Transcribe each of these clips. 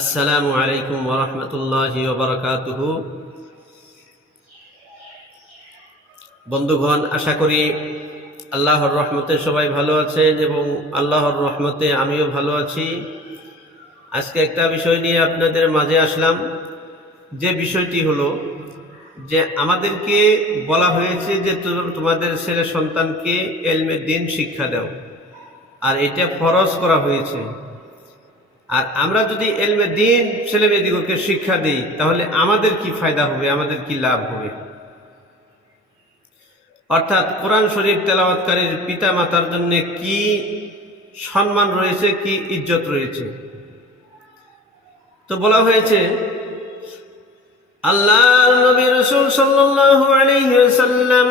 আসসালামু আলাইকুম ওরহমতুল্লাহি ওবরকাতুহ বন্ধুগণ, আশা করি আল্লাহর রহমতে সবাই ভালো আছেন এবং আল্লাহর রহমতে আমিও ভালো আছি। আজকে একটা বিষয় নিয়ে আপনাদের মাঝে আসলাম। যে বিষয়টি হলো যে আমাদেরকে বলা হয়েছে যে তোমাদের ছেলে সন্তানকে এলমে দিন শিক্ষা দাও। আর এটা ফরজ করা হয়েছে। আর আমরা যদি এলমে দিন ছেলে মেয়েদিগকে শিক্ষা দিই, তাহলে আমাদের কি ফায়দা হবে, আমাদের কি লাভ হবে? অর্থাৎ কোরআন শরীফ তেলাওয়াতকারীর পিতা মাতার জন্য কি সম্মান রয়েছে, কি ইজ্জত রয়েছে? তো বলা হয়েছে আল্লাহ নবী রসুল ওয়াসাল্লাম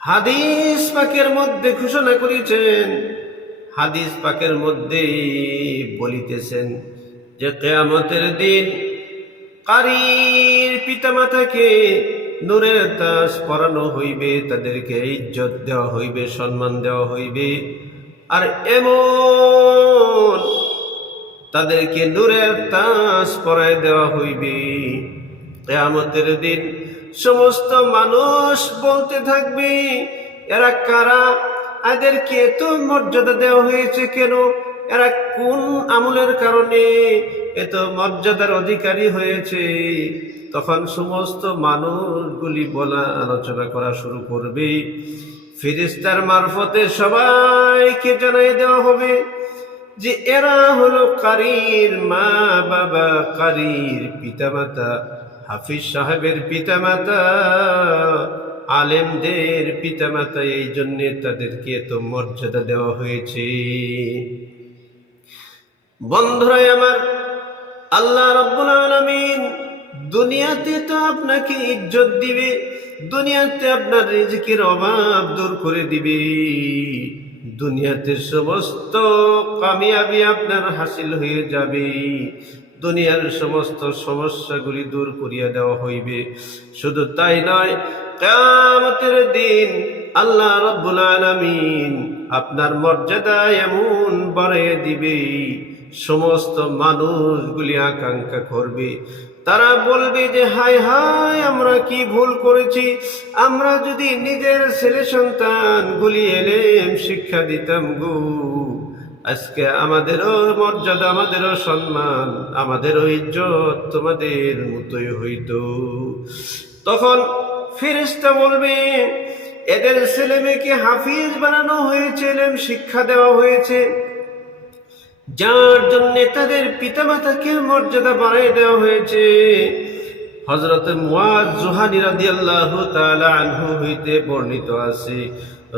হাদিস পাকের মধ্যে ঘোষণা করেছেন হাদিস পাকের মধ্যে বলিতেছেন যে কেয়ামতের দিন কারির পিতামাতাকে নূরের তাস পরানো হইবে, তাদেরকে ইজ্জত দেওয়া হইবে, সম্মান দেওয়া হইবে। আর এমন তাদেরকে নূরের তাস পরায় দেওয়া হইবে। কেয়ামতের দিন সমস্ত মানুষ বলতে থাকবে, এরা কারা? এদেরকে এত মর্যাদা দেওয়া হয়েছে কেন? এরা কোন আমলের কারণে এত মর্যাদার অধিকারী হয়েছে? তখন সমস্ত মানুষগুলি বলা আলোচনা করা শুরু করবে। ফিরিস্তার মারফতে সবাইকে জানাই দেওয়া হবে যে এরা হলো কারির মা বাবা, কারির পিতামাতা, হাফিজ সাহেবের পিতামাতা আলেমদের পিতামাতা এই জন্যে তাদেরকে এত মর্যাদা দেওয়া হয়েছে। বন্ধুরাই আমার, আল্লাহ রব্বুল আলামিন দুনিয়াতে তো আপনাকে ইজ্জত দিবে, দুনিয়াতে আপনার রিজকের অভাব দূর করে দিবে। দুনিয়াতে সমস্ত কামিয়াবি আপনার হাসিল হয়ে যাবে। দুনিয়ার সমস্ত সমস্যাগুলি দূর করিয়া দেওয়া হইবে। শুধু তাই নয় কামতের দিন আল্লাহ রব্বুল আলামিন আপনার মর্যাদা এমন বাড়িয়ে দিবে, সমস্ত মানুষগুলি আকাঙ্ক্ষা করবে। তারা বলবে যে, হায় হায়, আমরা কি ভুল করেছি? আমরা যদি নিজের ছেলে সন্তান গুলি এলেম শিক্ষা দিতাম গো। আজকে আমাদেরও মর্যাদা, আমাদেরও সম্মান, আমাদেরও ইজ্জত তোমাদের মতোই হইত। তখন ফিরিস্তা বলবে, এদের ছেলে মেয়েকে হাফিজ বানানো হয়েছে শিক্ষা দেওয়া হয়েছে। যার জন্য তাদের পিতামাতাকে মর্যাদা বাড়াই দেওয়া হয়েছে। হজরত মুয়াজ জুহানি রাদিয়াল্লাহু তাআলা আনহু হইতে বর্ণিত আছে।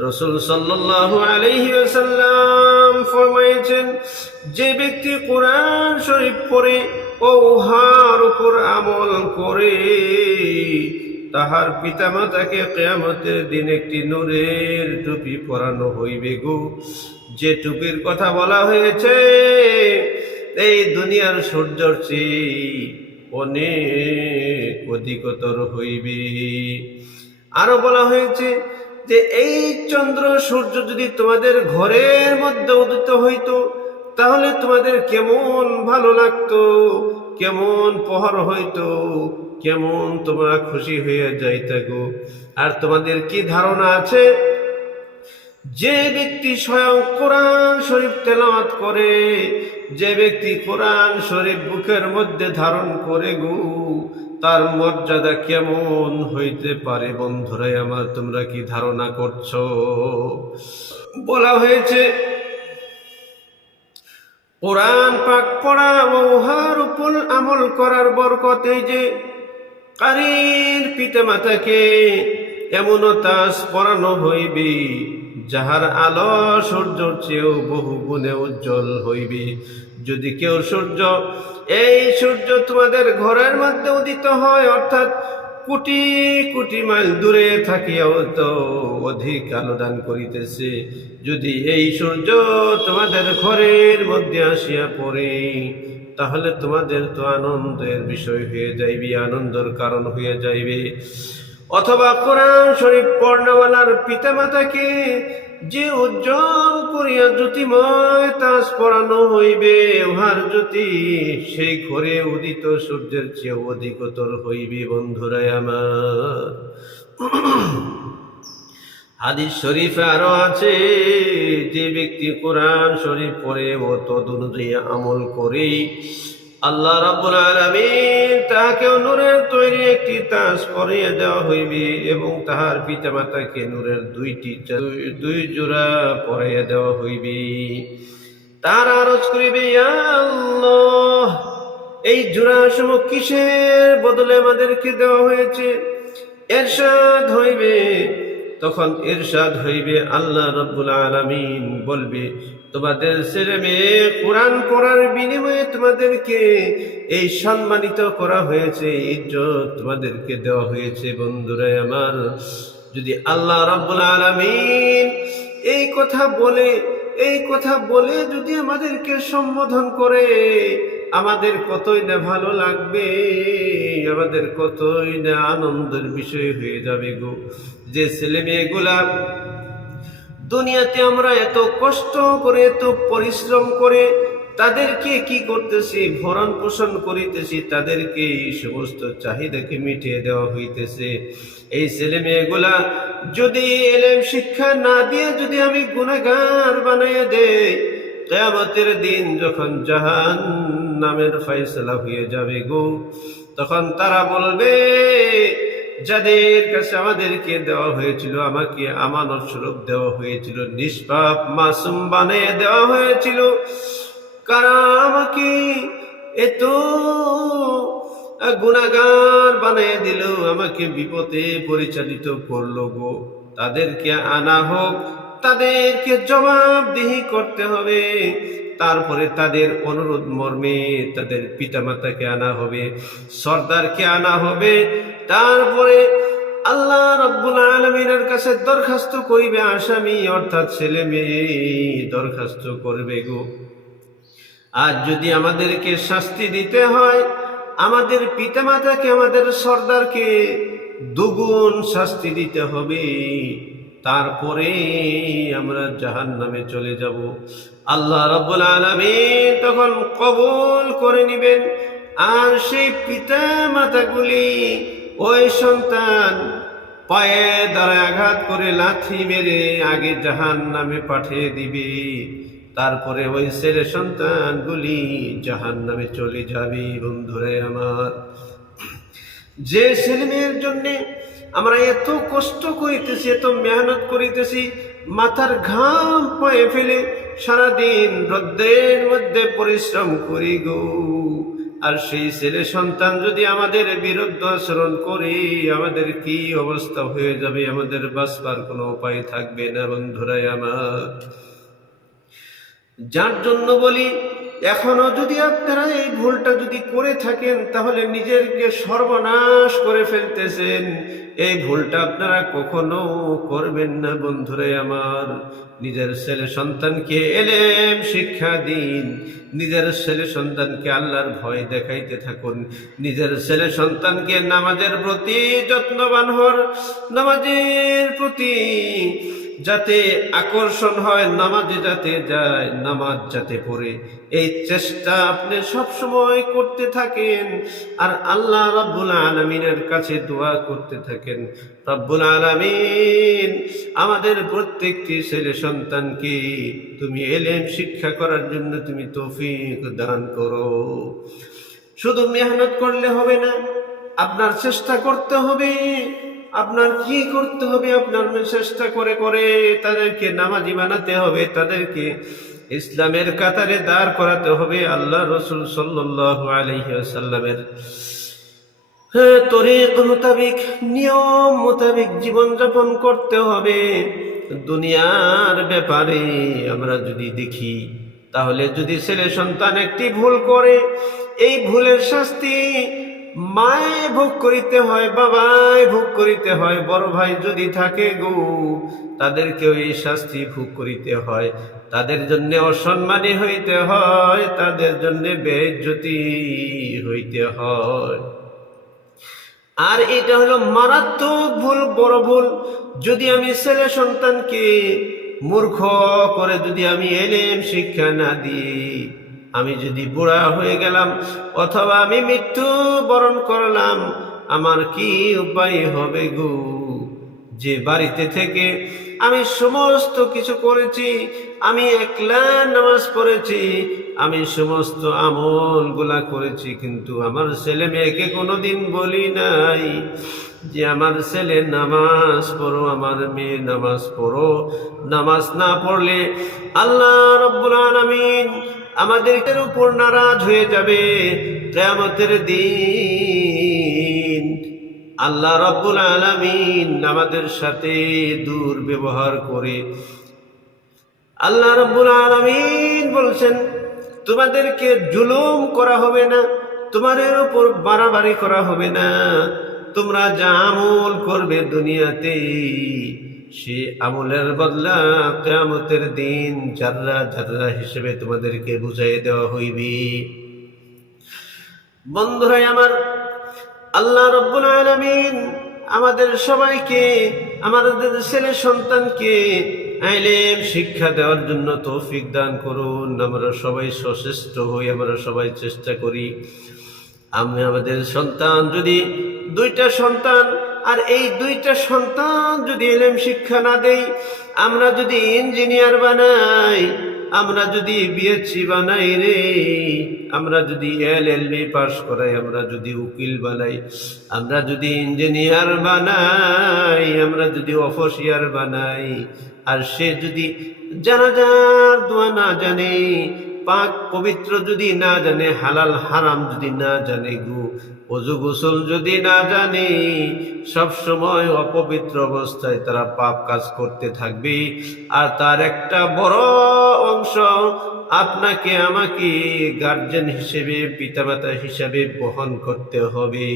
রসুল সাল্লাল্লাহু আলাইহি ওয়াসাল্লাম ফরমাইছেন যে ব্যক্তি কোরআন শরীফ পড়ে ও উহার উপর আমল করে তাহার পিতামাতাকে কেয়ামতের দিন একটি নূরের টুপি পরানো হইবে গো। যে টুপির কথা বলা হয়েছে, এই দুনিয়ার সূর্যর অনেক অধিকতর হইবে। আরও বলা হয়েছে যে, এই চন্দ্র সূর্য যদি তোমাদের ঘরের মধ্যে উদিত হইতো, তাহলে তোমাদের কেমন ভালো লাগতো, কেমন পহর হইতো কেমন তোমরা খুশি হয়ে যাইতে গো? আর তোমাদের কি ধারণা আছে? যে ব্যক্তি স্বয়ং কোরআন শরীফ তেলাওয়াত করে, যে ব্যক্তি কোরআন শরীফ বুকের মধ্যে ধারণ করে গো, তার মর্যাদা কেমন হইতে পারে বন্ধুরাই আমার তোমরা কি ধারণা করছ? বলা হয়েছে, কোরআন পাক পড়া ও উহার উপর আমল করার বরকতে যে কারির পিতা মাতাকে এমন তাস পরানো হইবে, যাহার আলো সূর্যর চেয়েও বহু গুণে উজ্জ্বল হইবে। যদি কেউ সূর্য, এই সূর্য তোমাদের ঘরের মধ্যে উদিত হয়, অর্থাৎ কোটি কোটি মাইল দূরে থাকিয়াও তো অধিক আলোদান করিতেছে। যদি এই সূর্য তোমাদের ঘরের মধ্যে আসিয়া পড়ে তাহলে তোমাদের তো আনন্দের বিষয় হয়ে যাইবে, আনন্দের কারণ হয়ে যাইবে। অথবা কোরআন শরীফ পর্ণওয়ালার পিতামাতাকে যে উজ্জ্বল করিয়া জ্যোতিময় তাস পরানো হইবে, উহার জ্যোতি সেই ঘরে উদিত, সূর্যের চেয়ে অধিকতর হইবে বন্ধুরা আমার। হাদিস শরীফে আরও আছে, যে ব্যক্তি কোরআন শরীফ পড়ে ও তদ অনুযায়ী আমল করে, আল্লাহ রাব্বুল আলামিন তাহাকে নূরের তৈরি একটি তাস পরিয়ে দেওয়া হইবে এবং তাহার পিতা মাতাকে নূরের দুইটি দুই- জোড়া পরাইয়া দেওয়া হইবে। তার আরজ করিবে আল্লাহ, এই জোড়া সমূহ কিসের বদলে আমাদেরকে দেওয়া হয়েছে? এরশাদ হইবে তখন এরশাদ হইবে, আল্লাহ রব্বুল আলামিন বলবে, তোমাদের ছেলে মেয়ে কোরআন পড়ার বিনিময়ে তোমাদেরকে এই সম্মানিত করা হয়েছে, ইজ্জত তোমাদেরকে দেওয়া হয়েছে, বন্ধুরা আমার। যদি আল্লাহ রব্বুল আলামিন এই কথা বলে, এই কথা বলে যদি আমাদেরকে সম্বোধন করে আমাদের কতই না ভালো লাগবে, আমাদের কতই না আনন্দের বিষয় হয়ে যাবে গো। যে ছেলে মেয়েগুলা দুনিয়াতে আমরা এত কষ্ট করে, এত পরিশ্রম করে, তাদেরকে কি করতেছি, ভরণ পোষণ করিতেছি, তাদেরকে এই সমস্ত চাহিদাকে মিটিয়ে দেওয়া হইতেছে। এই ছেলে মেয়েগুলা যদি এলেম শিক্ষা না দিয়ে যদি আমি গুণাগার বানাইয়া দেই, কেয়ামতের দিন যখন জাহান নামের ফয়সলা হয়ে যাবে গো। তখন তারা বলবে, যাদের কাছে আমাদেরকে দেওয়া হয়েছিল, আমাকে আমানত স্বরূপ দেওয়া হয়েছিল, নিষ্পাপ মাসুম বানিয়ে দেওয়া হয়েছিল। কারা আমাকে এত গুণাগার বানিয়ে দিল, আমাকে বিপদে পরিচালিত করল গো? তাদেরকে আনা হোক, তাদেরকে জবাবদিহি করতে হবে। তারপরে তাদের অনুরোধ মর্মে তাদের পিতামাতাকে আনা হবে, সর্দারকে আনা হবে। তারপরে আল্লাহ রব্বুল আলমিনের কাছে দরখাস্ত করিবে আসামি, অর্থাৎ ছেলে মেয়ে দরখাস্ত করবে গো। আর যদি আমাদেরকে শাস্তি দিতে হয়, আমাদের পিতামাতাকে, আমাদের সর্দারকে দুগুণ শাস্তি দিতে হবে। তারপরে আমরা জাহান নামে চলে যাব। আল্লাহ রব্বুল আলমিন তখন কবুল করে নিবেন। আর সেই পিতা মাতাগুলি ওই সন্তান পায়ে দ্বারা আঘাত করে লাথি মেরে আগে জাহান নামে পাঠিয়ে দিবে। তারপরে ওই ছেলে সন্তানগুলি জাহান নামে চলে যাবে, বন্ধুরে আমার। যে ছেলে মেয়ের জন্যে আমরা এত কষ্ট করিতেছি, এত মেহনত করিতেছি, মাথার ঘাম পায়ে ফেলে সারাদিন রোদ্রের মধ্যে পরিশ্রম করি গো। আর সেই ছেলে সন্তান যদি আমাদের বিরুদ্ধ আচরণ করে, আমাদের কি অবস্থা হয়ে যাবে? আমাদের বাঁচবার কোনো উপায় থাকবে না, বন্ধুরাই আমার। যার জন্য বলি এখনও যদি আপনারা এই ভুলটা যদি করে থাকেন, তাহলে নিজেরকে সর্বনাশ করে ফেলতেছেন। এই ভুলটা আপনারা কখনো করবেন না, বন্ধুরে আমার। নিজের ছেলে সন্তানকে এলেম শিক্ষা দিন। নিজের ছেলে সন্তানকে আল্লাহর ভয় দেখাইতে থাকুন। নিজের ছেলে সন্তানকে নামাজের প্রতি যত্নবান হর নামাজের প্রতি যাতে আকর্ষণ হয়, নামাজে যাতে যায়, নামাজ যাতে পড়ে। এই চেষ্টা আপনি সব সময় করতে থাকেন আর আল্লাহ রাব্বুল আলমিনের কাছে দোয়া করতে থাকেন। রব্বুল আলমিন, আমাদের প্রত্যেকটি ছেলে সন্তানকে তুমি এলেম শিক্ষা করার জন্য তুমি তৌফিক দান করো। শুধু মেহনত করলে হবে না, আপনার চেষ্টা করতে হবে। আপনার কি করতে হবে? আপনার চেষ্টা করে করে তাদেরকে নামাজি বানাতে হবে, তাদেরকে ইসলামের কাতারে দাঁড় করাতে হবে আল্লাহ রসুল সাল্লাহ আলহিসাল্লামের তরিক মোতাবিক, নিয়ম মোতাবিক জীবনযাপন করতে হবে। দুনিয়ার ব্যাপারে আমরা যদি দেখি, তাহলে যদি ছেলে সন্তান একটি ভুল করে, এই ভুলের শাস্তি মায়ে ভোগ করিতে হয়, বাবায় ভোগ করিতে হয়, বড় ভাই যদি থাকে গো তাদেরকেও এই শাস্তি ভোগ করিতে হয়। তাদের জন্য অসম্মানী হইতে হয়, তাদের জন্য বেজ্জতি হইতে হয়। আর এটা হলো মারাত্মক ভুল, বড় ভুল। যদি আমি ছেলে সন্তানকে মূর্খ করে যদি আমি এলেম শিক্ষা না দিই আমি যদি বুড়া হয়ে গেলাম, অথবা আমি মৃত্যু বরণ করলাম, আমার কি উপায় হবে গো? যে বাড়িতে থেকে আমি সমস্ত কিছু করেছি, আমি একলা নামাজ পড়েছি, আমি সমস্ত আমলগুলা করেছি, কিন্তু আমার ছেলে মেয়েকে কোনোদিন বলি নাই যে, আমার ছেলে নামাজ পড়ো, আমার মেয়ে নামাজ পড়ো। নামাজ না পড়লে আল্লাহ রব্বুল আলামিন আমাদের উপর নারাজ হয়ে যাবে। কেয়ামতের দিন আল্লাহ রব্বুল আলামিন আমাদের সাথে দুর্ব্যবহার করে আল্লাহ রব্বুল আলামিন বলছেন, তোমাদেরকে জুলুম করা হবে না, তোমাদের উপর বাড়াবাড়ি করা হবে না। তোমরা যা আমল করবে দুনিয়াতে সে আমলের বদলা কেয়ামতের দিন জাররা জাররা হিসেবে তোমাদেরকে বুঝাই দেওয়া হইবে। বন্ধুরাই আমার আল্লাহ রব্বুল আলামিন আমাদের সবাইকে আমাদের ছেলে সন্তানকে আইলেম শিক্ষা দেওয়ার জন্য তৌফিক দান করুন। আমরা সবাই সচেষ্ট হই, আমরা সবাই চেষ্টা করি। আমি আমাদের সন্তান, যদি দুইটা সন্তান আর এই দুইটা সন্তান যদি এলেম শিক্ষা না দেই, আমরা যদি ইঞ্জিনিয়ার বানাই, আমরা যদি বিএসসি বানাই রে, আমরা যদি এল এল বি পাস করাই, আমরা যদি উকিল বানাই, আমরা যদি ইঞ্জিনিয়ার বানাই, আমরা যদি অফিসিয়ার বানাই, আর সে যদি জানাজার দোয়া না জানে, পাক পবিত্র যদি না জানে, হালাল হারাম যদি না জানে গু অজু গোসল যদি না জানে, সব সময় অপবিত্র অবস্থায় তারা পাপ কাজ করতে থাকবে। আর তার একটা বড় অংশ আপনাকে আমাকে গার্জেন হিসেবে, পিতামাতা হিসেবে বহন করতে হবে।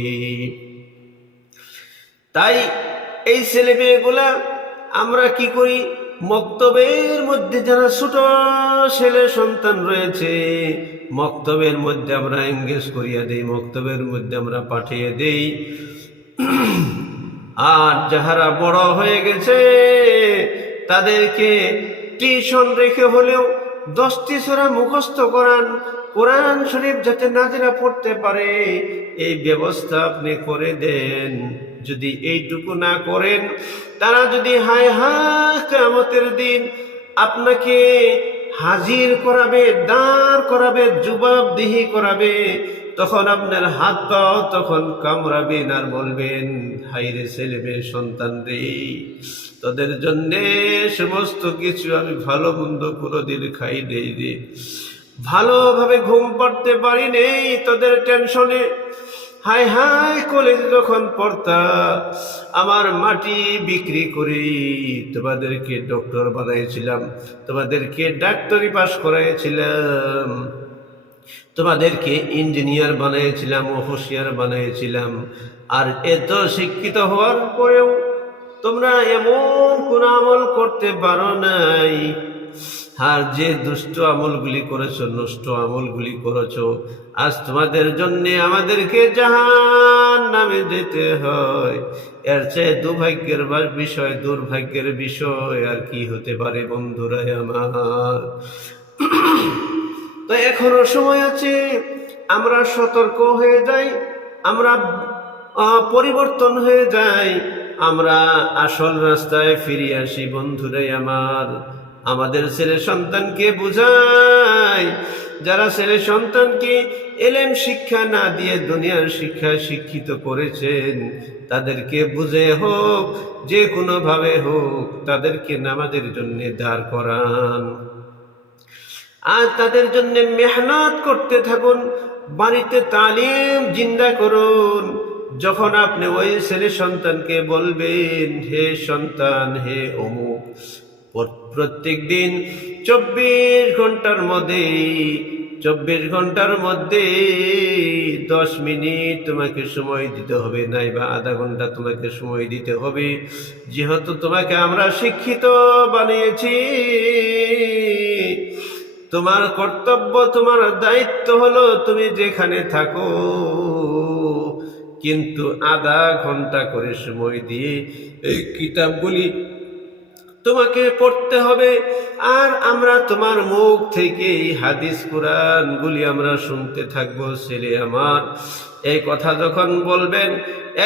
তাই এই ছেলে মেয়েগুলা আমরা কি করি? মক্তবের মধ্যে যারা ছোট ছেলে সন্তান রয়েছে মক্তবের মধ্যে আমরা এঙ্গেজ করিয়া দেই, মক্তবের মধ্যে আমরা পাঠিয়ে দেই। আর যাহারা বড় হয়ে গেছে, তাদেরকে টিউশন রেখে হলেও দশটি সোরা মুখস্থ করান, কোরআন শরীফ যাতে নাজিরা পড়তে পারে, এই ব্যবস্থা আপনি করে দেন। যদি এইটুকু না করেন, তারা যদি হায় হা কেমতের দিন আপনাকে হাজির করাবে, দাঁড় করাবে জবাবদিহি করাবে। তখন আপনার হাত পাও তখন কামড়াবেন আর বলবেন হাইরে ছেলে মেয়ে, সন্তান রে, তোদের জন্যে সমস্ত কিছু আমি ভালো মন্দ কোনোদিন খাই নেই রে। ভালোভাবে ঘুম পাড়তে পারি নেই তোদের টেনশনে। হায় হায় কলেজ যখন পড়তা, আমার মাটি বিক্রি করে। তোমাদেরকে ডক্টর বানাইছিলাম, তোমাদেরকে ডাক্তারি পাস করাইছিলাম। তোমাদেরকে ইঞ্জিনিয়ার বানিয়েছিলাম অফিসিয়ার বানিয়েছিলাম আর এত শিক্ষিত হওয়ার পরেও তোমরা এমন কোন আমল করতে পারো নাই। আর যে দুষ্ট আমলগুলি করেছ, নষ্ট আমলগুলি করেছ, আজ তোমাদের জন্য আমাদেরকে জাহান নামে যেতে হয়। এর চেয়ে দুর্ভাগ্যের বিষয় দুর্ভাগ্যের বিষয় আর কি হতে পারে বন্ধুরাই আমার। তো এখনও সময় আছে, আমরা সতর্ক হয়ে যাই, আমরা পরিবর্তন হয়ে যাই, আমরা আসল রাস্তায় ফিরে আসি বন্ধুরাই আমার। আমাদের ছেলে সন্তানকে বুঝাই যারা ছেলে সন্তানকে এলেম শিক্ষা না দিয়ে দুনিয়ার শিক্ষা শিক্ষিত করেছেন, তাদেরকে বুঝে হোক, যে কোনোভাবে হোক, তাদেরকে নামাজের জন্য দাঁড় করান। আর তাদের জন্য মেহনত করতে থাকুন, বাড়িতে তালিম জিন্দা করুন। যখন আপনি ওই ছেলে সন্তানকে বলবেন, হে সন্তান, হে অমুক প্রত্যেক দিন চব্বিশ ঘণ্টার মধ্যে, চব্বিশ ঘণ্টার মধ্যে দশ মিনিট তোমাকে সময় দিতে হবে নাই বা আধা ঘণ্টা তোমাকে সময় দিতে হবে। যেহেতু তোমাকে আমরা শিক্ষিত বানিয়েছি, তোমার কর্তব্য, তোমার দায়িত্ব হলো তুমি যেখানে থাকো, কিন্তু আধা ঘণ্টা করে সময় দিয়ে এই কিতাবগুলি তোমাকে পড়তে হবে। আর আমরা তোমার মুখ থেকে হাদিস কোরআন গুলি আমরা শুনতে থাকব, ছেলে আমার। এই কথা যখন বলবেন,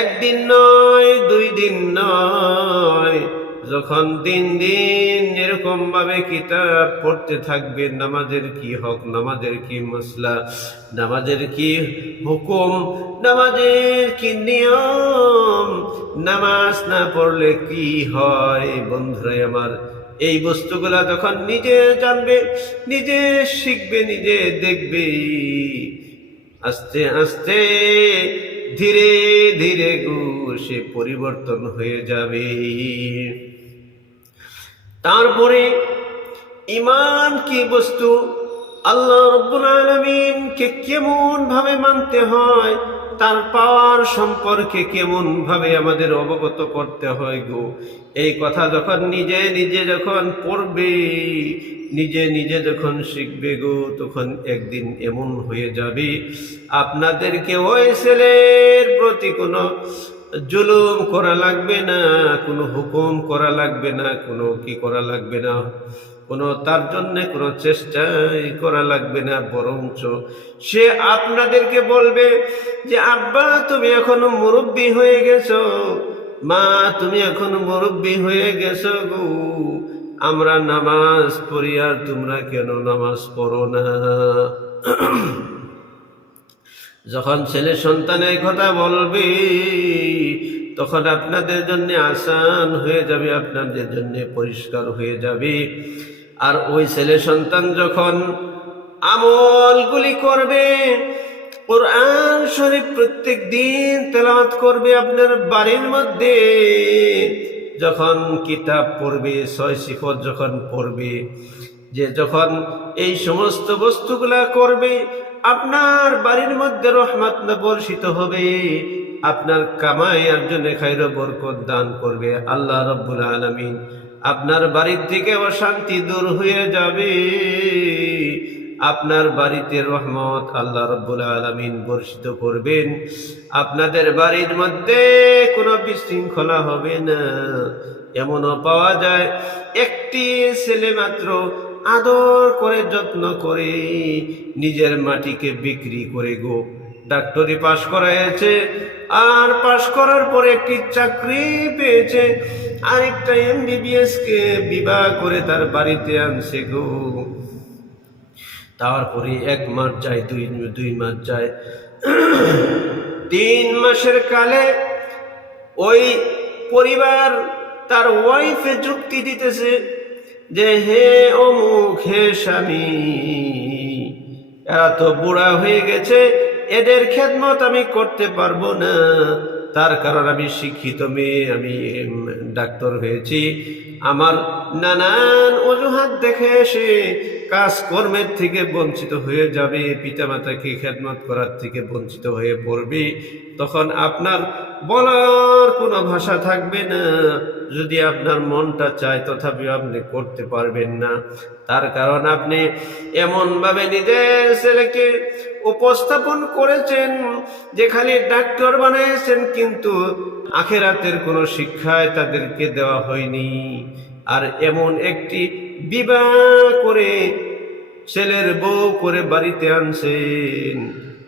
একদিন নয়, দুই দিন নয় যখন দিন দিন এরকম ভাবে কিতাব পড়তে থাকবে, নামাজের কি হক, নামাজের কি মশলা, নামাজের কি হুকুম, নামাজের কি নিয়ম, নামাজ না পড়লে কি হয়? বন্ধুরা, আমার এই বস্তুগুলা যখন নিজে জানবে, নিজে শিখবে, নিজে দেখবে, আস্তে আস্তে ধীরে ধীরে গু সে পরিবর্তন হয়ে যাবে। তারপরে ইমান কি বস্তু? আল্লাহ রব্বুল কেমন ভাবে মানতে হয়? তার পাওয়ার সম্পর্কে কেমন ভাবে আমাদের অবগত করতে হয় গো? এই কথা যখন নিজে নিজে যখন পড়বে, নিজে নিজে যখন শিখবে গো, তখন একদিন এমন হয়ে যাবে। আপনাদেরকে ওই ছেলের প্রতি কোনো জুলুম করা লাগবে না, কোনো হুকুম করা লাগবে না, কোনো কি করা লাগবে না, কোনো তার জন্যে কোনো চেষ্টাই করা লাগবে না, বরঞ্চ সে আপনাদেরকে বলবে যে, আব্বা, তুমি এখনও মুরব্বী হয়ে গেছো, মা, তুমি এখন মুরব্বী হয়ে গেছো গো, আমরা নামাজ পড়ি আর তোমরা কেন নামাজ পড়ো না? যখন ছেলে সন্তান এই কথা বলবে, তখন আপনাদের জন্য আসান হয়ে যাবে, আপনাদের জন্য পরিষ্কার হয়ে যাবে। আর ওই ছেলে সন্তান যখন আমলগুলি করবে, কোরআন শরীফ প্রত্যেক দিন তেলাওয়াত করবে আপনার বাড়ির মধ্যে, যখন কিতাব পড়বে, ছয় সিফত যখন পড়বে, যে যখন এই সমস্ত বস্তুগুলা করবে আপনার বাড়ির মধ্যে রহমত বর্ষিত হবে। আপনার কামাই একজনে খাইর বরকত দান করবে আল্লাহ রব্বুল আলমিন। আপনার বাড়ির থেকে অশান্তি দূর হয়ে যাবে। আপনার বাড়িতে রহমত আল্লাহ রব্বুল আলমিন বর্ষিত করবেন। আপনাদের বাড়ির মধ্যে কোনো বিশৃঙ্খলা হবে না। এমনও পাওয়া যায়, একটি ছেলে মাত্র আদর করে, যত্ন করে নিজের মাটিকে বিক্রি করে গো। ডাক্তারি পাশ করাইছে আর পাশ করার পরে একটি চাকরি পেয়েছে, আরেকটা এমবিবিএস কে বিবাহ করে তার বাড়িতে আনছে গো। তারপরে এক মাস যায়, দুই দুই মাস যায়। তিন মাসের কালে ওই পরিবার তার ওয়াইফে যুক্তি দিতেছে যে হে অমুক হে স্বামী, এরা তো বুড়া হয়ে গেছে, এদের খেদমত আমি করতে পারব না। তার কারণ আমি শিক্ষিত মেয়ে, আমি ডাক্তার হয়েছি। আমার নানান অজুহাত দেখে এসে কাজকর্মের থেকে বঞ্চিত হয়ে যাবে পিতামাতাকে খেদমত করার থেকে বঞ্চিত হয়ে পড়বে? তখন আপনার বলার কোনো ভাষা থাকবে না। যদি আপনার মনটা চায়, তথাপিও আপনি করতে পারবেন না। তার কারণ আপনি এমনভাবে নিজের ছেলেকে উপস্থাপন করেছেন, যে খালি ডাক্তার বানিয়েছেন, কিন্তু আখেরাতের কোনো শিক্ষায় তাদেরকে দেওয়া হয়নি। আর এমন একটি বিবাহ করে ছেলের বউ করে বাড়িতে আনছেন।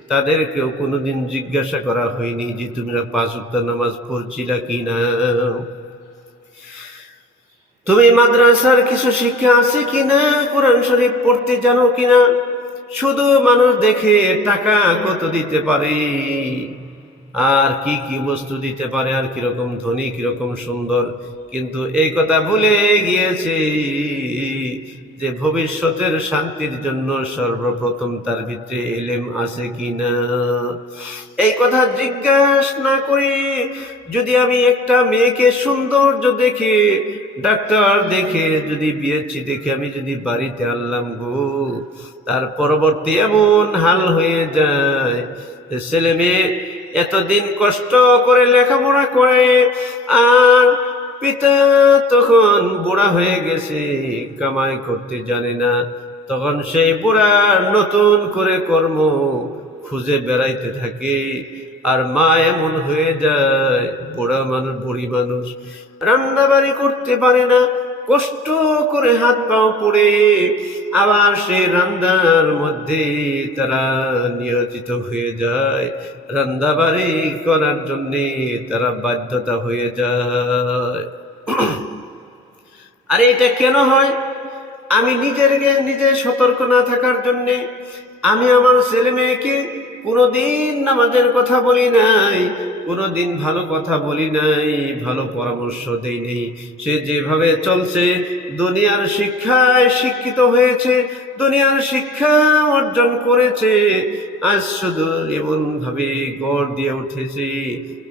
তাদেরকেও কোনোদিন জিজ্ঞাসা করা হয়নি যে তোমরা পাঁচ উত্তর নামাজ পড়ছিলা কি না তুমি মাদ্রাসার কিছু শিক্ষা আছে কিনা? কোরআন শরীফ পড়তে জানো কিনা? শুধু মানুষ দেখে টাকা কত দিতে পারে? আর কি কি বস্তু দিতে পারে, আর কীরকম ধনী, কীরকম সুন্দর। কিন্তু এই কথা ভুলে গিয়েছি যে ভবিষ্যতের শান্তির জন্য সর্বপ্রথম তার ভিতরে এলেম আছে কিনা। এই কথা জিজ্ঞাসা না করে, যদি আমি একটা মেয়েকে সৌন্দর্য দেখে, ডাক্তার দেখে, যদি বিয়েছি দেখে আমি যদি বাড়িতে আনলাম গো, তার পরবর্তী এমন হাল হয়ে যায় ছেলে মেয়ে এতদিন কষ্ট করে লেখাপড়া করে, আর পিতা তখন বুড়া হয়ে গেছে, কামাই করতে জানে না। তখন সেই বুড়া নতুন করে কর্ম খুঁজে বেড়াইতে থাকে, আর মা এমন হয়ে যায়, বুড়া মানুষ, বুড়ি মানুষ। রান্না বাড়ি করতে পারে না কষ্ট করে হাত পাও পড়ে আবার সেই রান্দার মধ্যে তারা নিয়োজিত হয়ে যায়। রান্দাবাড়ি করার জন্যে তারা বাধ্যতা হয়ে যায়। আরে এটা কেন হয়? আমি নিজের নিজে সতর্ক না থাকার জন্যে আমি আমার ছেলে মেয়েকে কোনোদিন নামাজের কথা বলি নাই, কোনোদিন ভালো কথা বলি নাই, ভালো পরামর্শ দেই নেই। সে যেভাবে চলছে, দুনিয়ার শিক্ষায় শিক্ষিত হয়েছে, দুনিয়ার শিক্ষা অর্জন করেছে, আজ শুধু এমনভাবে গড় দিয়ে উঠেছে,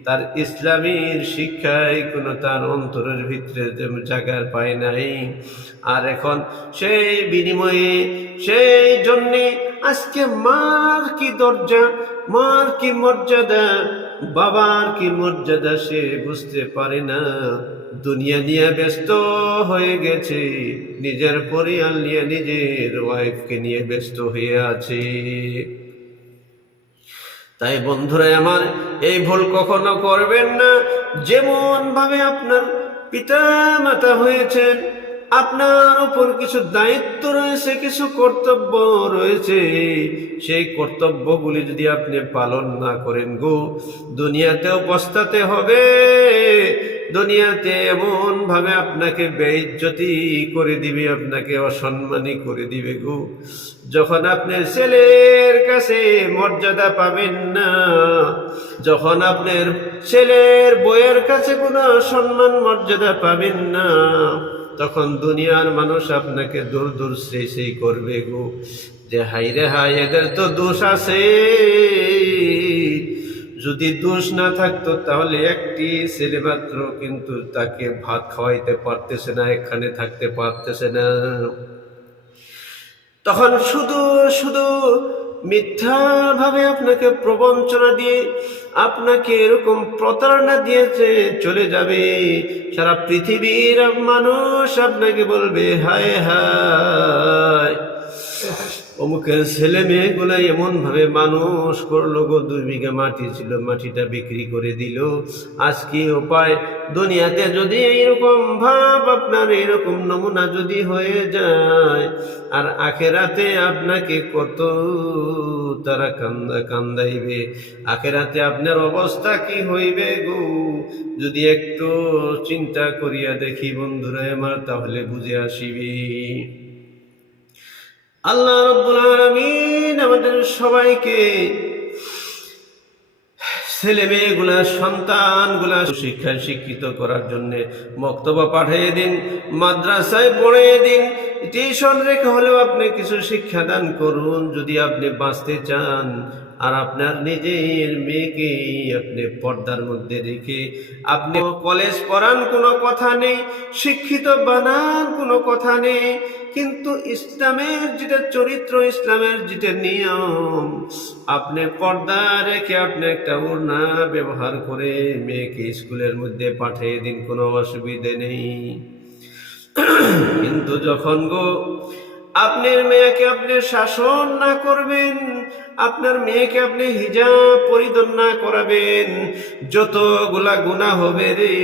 তার ইসলামীর শিক্ষায় কোনো তার অন্তরের ভিতরে জায়গার পায় নাই। আর এখন সেই বিনিময়ে, সেই জন্যে আজকে মার কি দরজা, মার কি মর্যাদা, বাবার কি মর্যাদা সে বুঝতে পারে না। দুনিয়া নিয়ে ব্যস্ত হয়ে গেছে, নিজের পরিয়াল নিয়ে নিজের ওয়াইফকে নিয়ে ব্যস্ত হয়ে আছে। তাই বন্ধুরা, আমার এই ভুল কখনো করবেন না। যেমন ভাবে আপনার পিতা মাতা হয়েছেন আপনার উপর কিছু দায়িত্ব রয়েছে, কিছু কর্তব্য রয়েছে। সেই কর্তব্যগুলি যদি আপনি পালন না করেন গো দুনিয়াতেও পস্তাতে হবে। দুনিয়াতে এমন ভাবে আপনাকে বেইজ্জতি করে দিবে, আপনাকে অসম্মানী করে দিবে গো। যখন আপনি ছেলের কাছে মর্যাদা পাবেন না, যখন আপনার ছেলের বইয়ের কাছে কোনো সম্মান মর্যাদা পাবেন না তখন দুনিয়ার মানুষ আপনাকে দূর দূর সেই সেই করবে গো। যে হাই রে হাই এদের তো দোষ আছে যদি দোষ না থাকতো তাহলে একটি ছেলে মাত্র কিন্তু তাকে ভাত খাওয়াইতে পারতেছে না এখানে থাকতে পারতেছে না। তখন শুধু শুধু মিথ্যাভাবে আপনাকে প্রবঞ্চনা দিয়ে আপনাকে এরকম প্রতারণা দিয়েছে চলে যাবে। সারা পৃথিবীর মানুষ আপনাকে বলবে, হায় হায়। অমুকের ছেলে মেয়েগুলো এমন ভাবে মানুষ করল গো দুই বিঘা মাটি ছিল, মাটিটা বিক্রি করে দিল। আজকে উপায় দুনিয়াতে যদি এইরকম ভাব আপনার, এইরকম নমুনা যদি হয়ে যায়, আর আখেরাতে আপনাকে কত তারা কান্দা কান্দাইবে। আখেরাতে আপনার অবস্থা কি হইবে গো? যদি একটু চিন্তা করিয়া দেখি বন্ধুরা আমার, তাহলে বুঝে আসিবি। আল্লাহ রব্বুল আলমিন আমাদের সবাইকে ছেলে মেয়েগুলা, সন্তানগুলা শিক্ষায় শিক্ষিত করার জন্য বক্তব্য পাঠিয়ে দিন, মাদ্রাসায় পড়িয়ে দিন। টিউশন রেখে হলেও আপনি কিছু শিক্ষাদান করুন, যদি আপনি বাঁচতে চান। আর আপনার নিজের মেয়েকে আপনি পর্দার মধ্যে রেখে, আপনি কলেজ পড়ান, কোনো কথা নেই, শিক্ষিত বানান, কোনো কথা নেই, কিন্তু ইসলামের যেটা চরিত্র, ইসলামের যেটা নিয়ম, আপনি পর্দা রেখে আপনি একটা ওড়না ব্যবহার করে মেয়েকে স্কুলের মধ্যে পাঠিয়ে দিন, কোনো অসুবিধে নেই। কিন্তু যখন গো আপনার মেয়েকে আপনি শাসন না করবেন, আপনার মেয়েকে আপনি হিজাব পরিধান না করাবেন। যতগুলা গুণা হবে রে,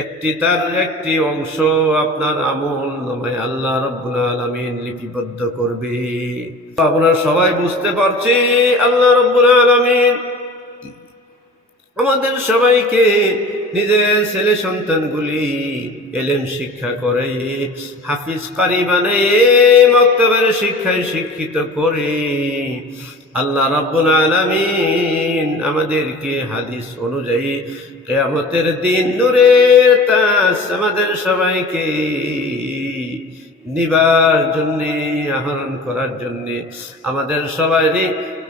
একটি তার একটি অংশ আপনার আমল নামায় আল্লাহ রব্বুল আলমিন লিপিবদ্ধ করবে। আমরা সবাই বুঝতে পারছি, আল্লাহ রব্বুল আলমিন আমাদের সবাইকে নিজের ছেলে সন্তানগুলি এলেম শিক্ষা করে, হাফিজ কারি বানিয়ে মক্তবের শিক্ষায় শিক্ষিত করে। আল্লাহ রাব্বুল আলামিন আমাদেরকে হাদিস অনুযায়ী কেয়ামতের দিন নূরের তাস আমাদের সবাইকে নিবার জন্যে, আহরণ করার জন্যে আমাদের সবাই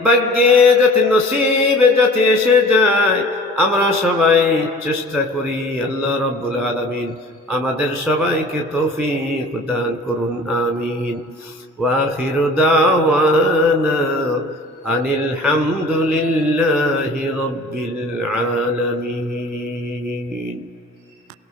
ভাগ্যে যাতে নসিবে যাতে এসে যায় আমরা সবাই চেষ্টা করি আল্লাহ রব্বুল আলমিন আমাদের সবাইকে তৌফিক দান করুন, আমিন। ওয়াখির দাওয়ানা আনিল হামদুলিল্লাহি রব্বিল আলামিন।